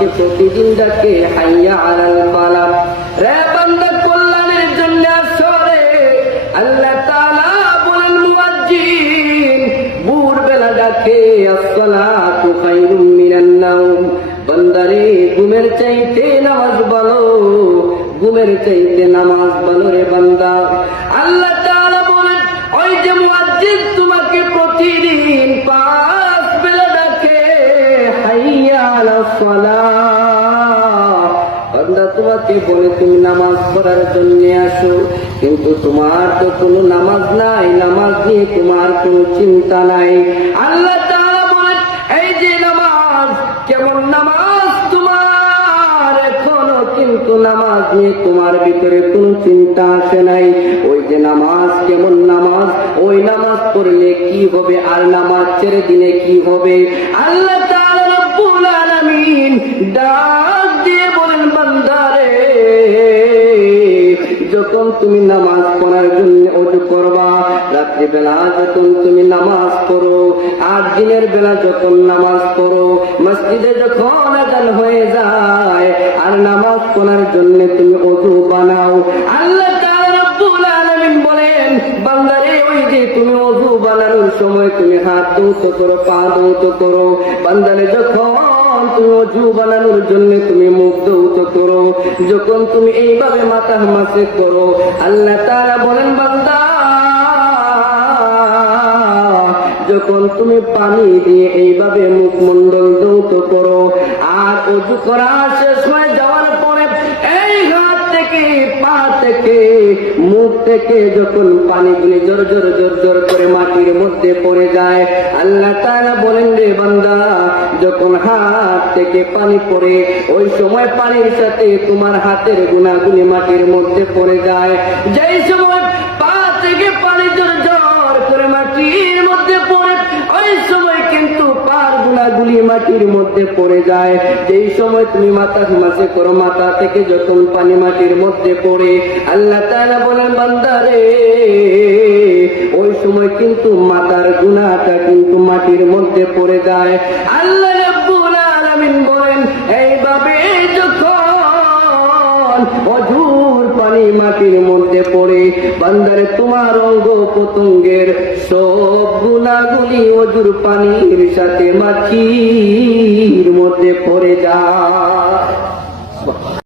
তোমাকে প্রতিদিন ডাকে হাইয়া আলাল ফালাহ, রে বান্দা কল্যাণের জন্য আসো রে। আল্লাহ তাআলা বলেন মুয়াজ্জিন ভোরবেলা ডাকে আসসালাতু খায়রুম মিনান নাওম, বান্দারে ঘুমের চাইতে নামাজ ভালো, ঘুমের চাইতে নামাজ ভালো রে বান্দা। আল্লাহ তাআলা বলেন ওই যে মুয়াজ্জিন তোমাকে প্রতিদিন 5 বেলা ডাকে হাইয়া আলাস সালাহ, বান্দা তোমাকে বলে তুমি নামাজ পড়ার জন্য আসো, কিন্তু তোমার তো কোনো নামাজ নাই, নামাজ নিয়ে তোমার কোনো চিন্তা নাই। আল্লাহ তাআলা বলেন এই যে নামাজ, কেমন নামাজ তোমার এখনো কিন্তু নামাজ নিয়ে তোমার ভিতরে কোনো চিন্তা আসে নাই। ওই যে নামাজ কেমন নামাজ, ওই নামাজ পড়লে কি হবে আর নামাজ ছেড়ে দিলে কি হবে। আল্লাহ তাআলা রব্বুল আলামিন ডাক দিয়ে বলেন বান্দারে যখন তুমি নামাজ পড়ার জন্য ওযু করবা, রাত্রিবেলা যখন তুমি নামাজ পড়ো, আর দিনের বেলা যখন নামাজ পড়ো, মসজিদে যখন আযান হয়ে যায় আর নামাজ পড়ার জন্য তুমি ওযু বানাও, আল্লাহ তাআলা রব্বুল আলামিন বলেন বান্দারে ওই যে তুমি ওযু বানানোর সময় তুমি হাত ধৌত করো, পা ধৌত করো, বান্দারে যখন তুমি ওযু বানানোর জন্য তুমি মুখ ধৌত করো, যখন তুমি এইভাবে মাথা মাসে করো, আল্লাহ তাআলা বলেন বান্দা যখন তুমি পানি দিয়ে এইভাবে মুখমণ্ডল ধৌত করো, আর ওযু করা শেষ হয়ে যাওয়ার পরে এই হাত থেকে পা থেকে মুখ থেকে যখন পানিগুলি জোর জোর জোর জোর করে মাটির মধ্যে পড়ে যায়, আল্লাহ তাআলা বলেন রে বান্দা যখন হাত থেকে পানি পড়ে ওই সময় পানির সাথে তোমার হাতের গুনাহগুলি মাটির মধ্যে পড়ে যায়। যেই সময় পা থেকে পানি জোর জোর করে মাটির মধ্যে পড়ে ওই সময় কিন্তু পার গুনাহগুলি মাটির মধ্যে পড়ে যায়। যেই সময় তুমি মাথা মাসে করো, মাথা থেকে যখন পানি মাটির মধ্যে পড়ে, আল্লাহ তাআলা বলেন বান্দারে ওই সময় কিন্তু মাথার গুনাহটা কিন্তু মাটির মধ্যে পড়ে যায়। আল্লাহ রাব্বুল আলামিন বলেন এইভাবে যখন ওযুর পানি মাটির মধ্যে পড়ে, বান্দারে তোমার অঙ্গ প্রত্যঙ্গের সব গুনাহগুলি ওযুর পানির সাথে মাটির মধ্যে পড়ে যায়।